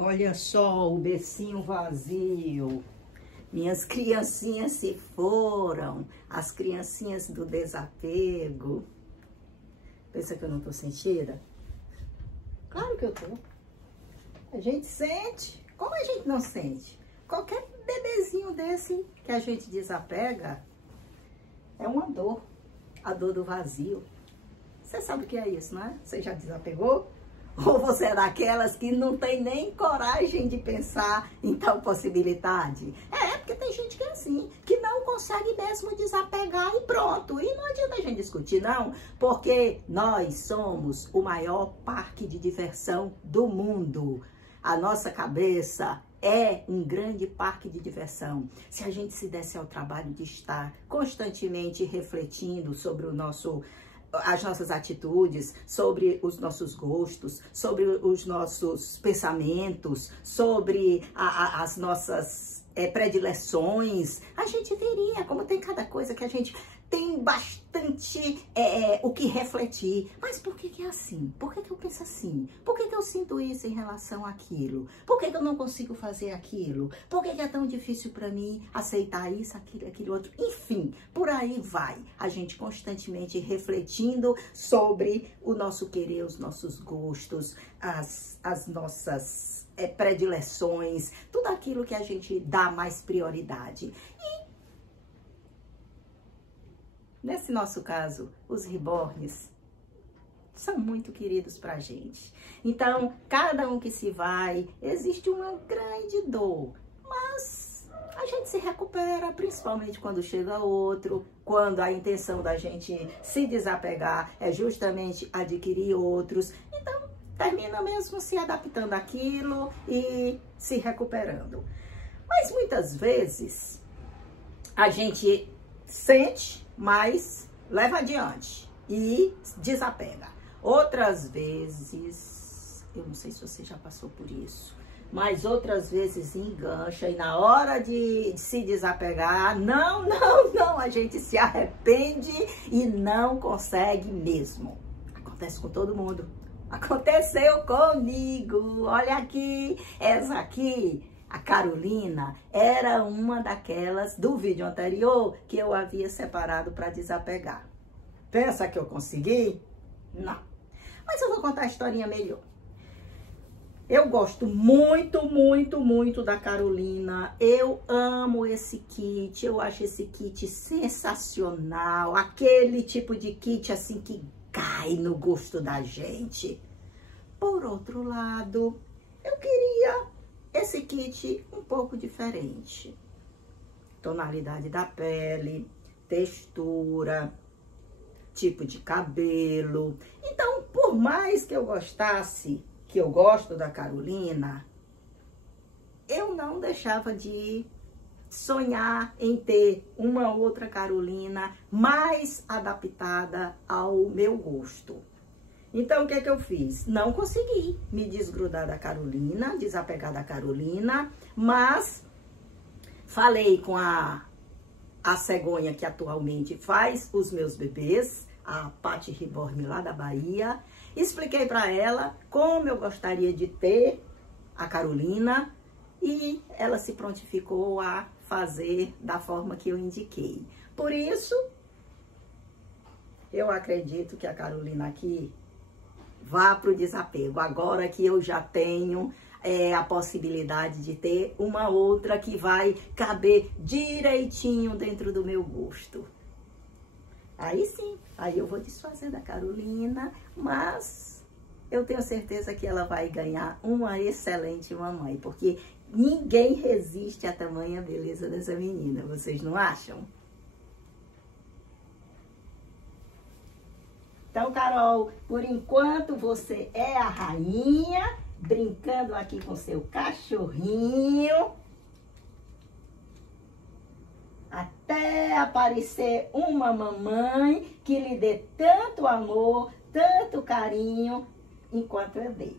Olha só o bercinho vazio. Minhas criancinhas se foram. As criancinhas do desapego. Pensa que eu não tô sentida? Claro que eu tô. A gente sente. Como a gente não sente? Qualquer bebezinho desse que a gente desapega é uma dor. A dor do vazio. Você sabe o que é isso, não é? Você já desapegou? Ou você é daquelas que não tem nem coragem de pensar em tal possibilidade? Porque tem gente que é assim, que não consegue mesmo desapegar e pronto. E não adianta a gente discutir, não, porque nós somos o maior parque de diversão do mundo. A nossa cabeça é um grande parque de diversão. Se a gente se desse ao trabalho de estar constantemente refletindo sobre as nossas atitudes, sobre os nossos gostos, sobre os nossos pensamentos, sobre as nossas predileções, a gente veria como tem cada coisa que a gente tem bastante o que refletir. Mas por que é assim? Por que eu penso assim? Por que eu sinto isso em relação àquilo? Por que eu não consigo fazer aquilo? Por que é tão difícil para mim aceitar isso, aquilo outro? Enfim, por aí vai. A gente constantemente refletindo sobre o nosso querer, os nossos gostos, as nossas predileções, tudo aquilo que a gente dá mais prioridade. E nesse nosso caso, os reborns são muito queridos pra gente. Então, cada um que se vai, existe uma grande dor, mas a gente se recupera, principalmente quando chega outro, quando a intenção da gente se desapegar é justamente adquirir outros. Então, termina mesmo se adaptando àquilo e se recuperando. Mas muitas vezes a gente sente, mas leva adiante e desapega. Outras vezes, eu não sei se você já passou por isso, mas outras vezes engancha e na hora de se desapegar, não, a gente se arrepende e não consegue mesmo. Acontece com todo mundo. Aconteceu comigo. Olha aqui, essa aqui, a Carolina, era uma daquelas do vídeo anterior que eu havia separado para desapegar. Pensa que eu consegui? Não. Mas eu vou contar a historinha melhor. Eu gosto muito da Carolina. Eu amo esse kit. Eu acho esse kit sensacional. Aquele tipo de kit assim que cai no gosto da gente. Por outro lado, eu queria esse kit um pouco diferente. Tonalidade da pele, textura, tipo de cabelo. Então, por mais que eu gostasse, que eu gosto da Carolina, eu não deixava de sonhar em ter uma outra Carolina mais adaptada ao meu gosto. Então, o que eu fiz? Não consegui me desgrudar da Carolina, desapegar da Carolina, mas falei com a cegonha que atualmente faz os meus bebês, a Paty Reborn lá da Bahia. Expliquei para ela como eu gostaria de ter a Carolina e ela se prontificou a fazer da forma que eu indiquei. Por isso, eu acredito que a Carolina aqui vá para o desapego. Agora que eu já tenho a possibilidade de ter uma outra que vai caber direitinho dentro do meu gosto. Aí sim, aí eu vou desfazer da Carolina, mas eu tenho certeza que ela vai ganhar uma excelente mamãe, porque ninguém resiste à tamanha beleza dessa menina, vocês não acham? Então, Carol, por enquanto você é a rainha, brincando aqui com seu cachorrinho, até aparecer uma mamãe que lhe dê tanto amor, tanto carinho, enquanto eu dei.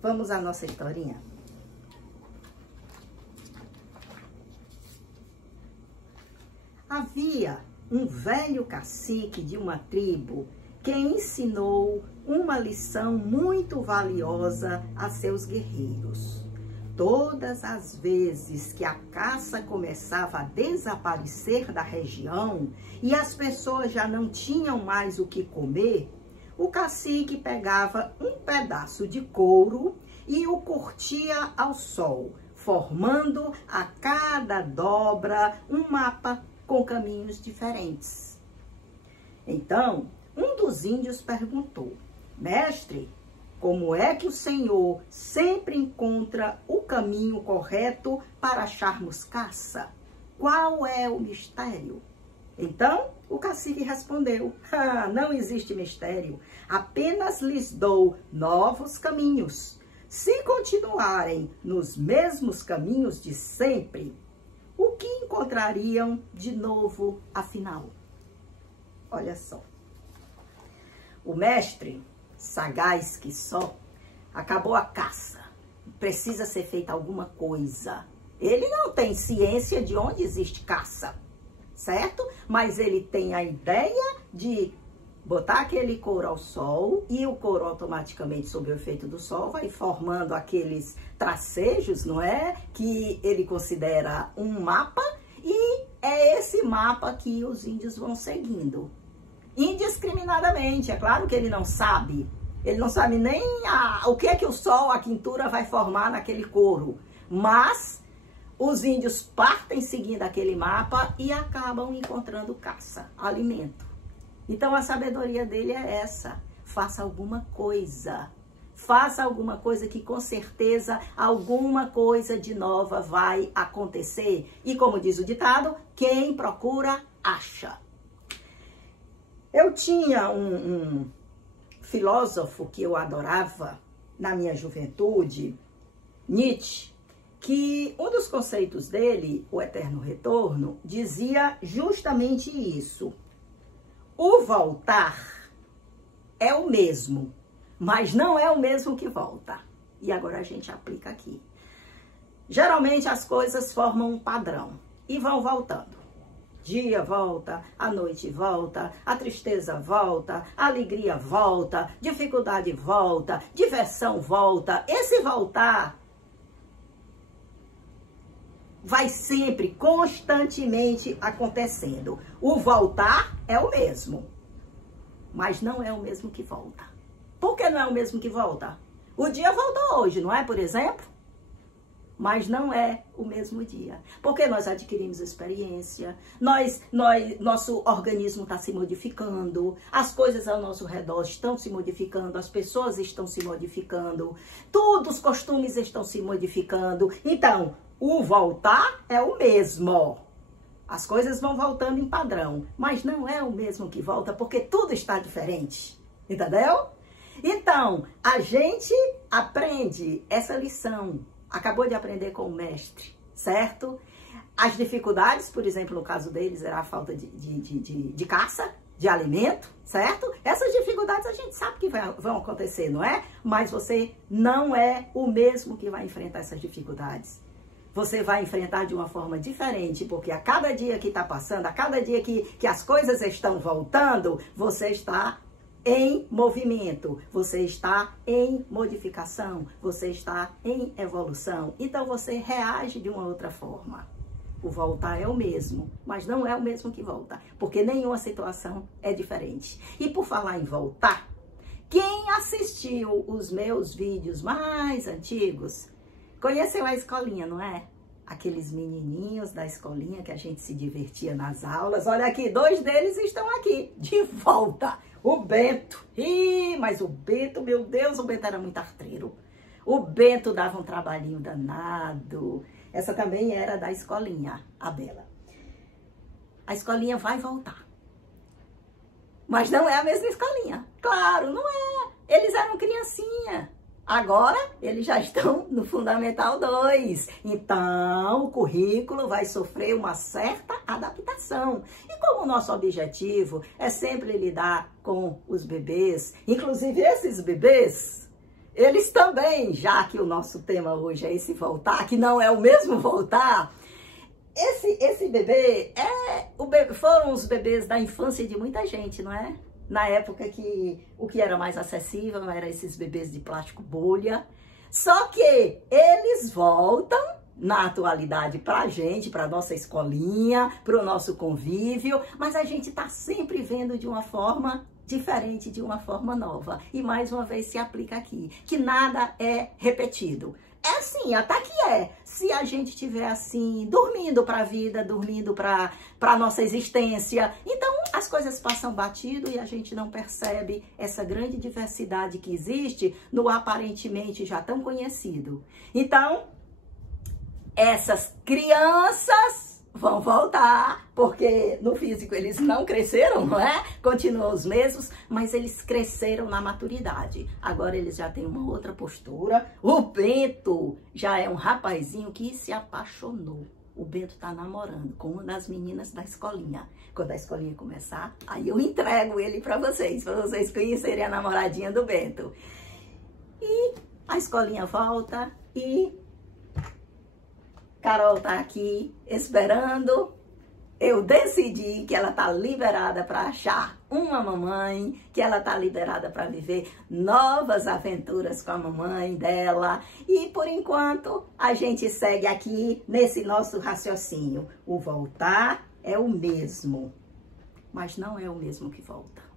Vamos à nossa historinha? Havia um velho cacique de uma tribo que ensinou uma lição muito valiosa a seus guerreiros. Todas as vezes que a caça começava a desaparecer da região e as pessoas já não tinham mais o que comer, o cacique pegava um pedaço de couro e o curtia ao sol, formando a cada dobra um mapa com caminhos diferentes. Então, um dos índios perguntou: mestre, como é que o senhor sempre encontra o caminho correto para acharmos caça? Qual é o mistério? Então, o cacique respondeu: não existe mistério, apenas lhes dou novos caminhos. Se continuarem nos mesmos caminhos de sempre, o que encontrariam de novo afinal? Olha só. O mestre, sagaz que só, acabou a caça. Precisa ser feita alguma coisa. Ele não tem ciência de onde existe caça, certo? Mas ele tem a ideia de botar aquele couro ao sol e o couro automaticamente, sob o efeito do sol, vai formando aqueles tracejos, não é? Que ele considera um mapa, e é esse mapa que os índios vão seguindo. Indiscriminadamente, é claro que ele não sabe nem o que é que o sol, a quintura vai formar naquele couro, mas os índios partem seguindo aquele mapa e acabam encontrando caça, alimento. Então a sabedoria dele é essa: faça alguma coisa que com certeza alguma coisa de nova vai acontecer. E como diz o ditado, quem procura, acha. Eu tinha um filósofo que eu adorava na minha juventude, Nietzsche, que um dos conceitos dele, o eterno retorno, dizia justamente isso. O voltar é o mesmo, mas não é o mesmo que volta. E agora a gente aplica aqui. Geralmente as coisas formam um padrão e vão voltando. Dia volta, a noite volta, a tristeza volta, a alegria volta, dificuldade volta, diversão volta. Esse voltar vai sempre, constantemente acontecendo. O voltar é o mesmo, mas não é o mesmo que volta. Por que não é o mesmo que volta? O dia volta hoje, não é, por exemplo? Mas não é o mesmo dia, porque nós adquirimos experiência, nosso organismo está se modificando, as coisas ao nosso redor estão se modificando, as pessoas estão se modificando, tudo, os costumes estão se modificando. Então, o voltar é o mesmo. As coisas vão voltando em padrão, mas não é o mesmo que volta, porque tudo está diferente, entendeu? Então, a gente aprende essa lição. Acabou de aprender com o mestre, certo? As dificuldades, por exemplo, no caso deles, era a falta de caça, de alimento, certo? Essas dificuldades a gente sabe que vão acontecer, não é? Mas você não é o mesmo que vai enfrentar essas dificuldades. Você vai enfrentar de uma forma diferente, porque a cada dia que está passando, a cada dia que as coisas estão voltando, você está em movimento, você está em modificação, você está em evolução. Então você reage de uma outra forma. O voltar é o mesmo, mas não é o mesmo que volta, porque nenhuma situação é diferente. E por falar em voltar, quem assistiu os meus vídeos mais antigos conheceu a escolinha, não é? Aqueles menininhos da escolinha que a gente se divertia nas aulas. Olha aqui, 2 deles estão aqui, de volta. O Bento. Ih, mas o Bento, meu Deus, o Bento era muito arteiro. O Bento dava um trabalhinho danado. Essa também era da escolinha, a Bela. A escolinha vai voltar. Mas não é a mesma escolinha. Claro, não é. Eles eram criancinha. Agora, eles já estão no Fundamental 2. Então, o currículo vai sofrer uma certa adaptação. E como o nosso objetivo é sempre lidar com os bebês, inclusive esses bebês, eles também, já que o nosso tema hoje é esse voltar, que não é o mesmo voltar, esse bebê foram os bebês da infância de muita gente, não é? na época que o que era mais acessível eram esses bebês de plástico bolha. Só que eles voltam na atualidade para a gente, para nossa escolinha, para o nosso convívio, mas a gente está sempre vendo de uma forma diferente, de uma forma nova. E mais uma vez se aplica aqui, que nada é repetido. É assim, até que é. Se a gente estiver assim, dormindo para a vida, dormindo para a nossa existência, então as coisas passam batido e a gente não percebe essa grande diversidade que existe no aparentemente já tão conhecido. Então, essas crianças vão voltar, porque no físico eles não cresceram, não é? Continuam os mesmos, mas eles cresceram na maturidade. Agora eles já têm uma outra postura. O Bento já é um rapazinho que se apaixonou. O Bento tá namorando com uma das meninas da escolinha. Quando a escolinha começar, aí eu entrego ele para vocês conhecerem a namoradinha do Bento. E a escolinha volta e Carol tá aqui esperando. Eu decidi que ela tá liberada para achar uma mamãe, que ela tá liberada para viver novas aventuras com a mamãe dela. E por enquanto a gente segue aqui nesse nosso raciocínio. O voltar é o mesmo, mas não é o mesmo que volta.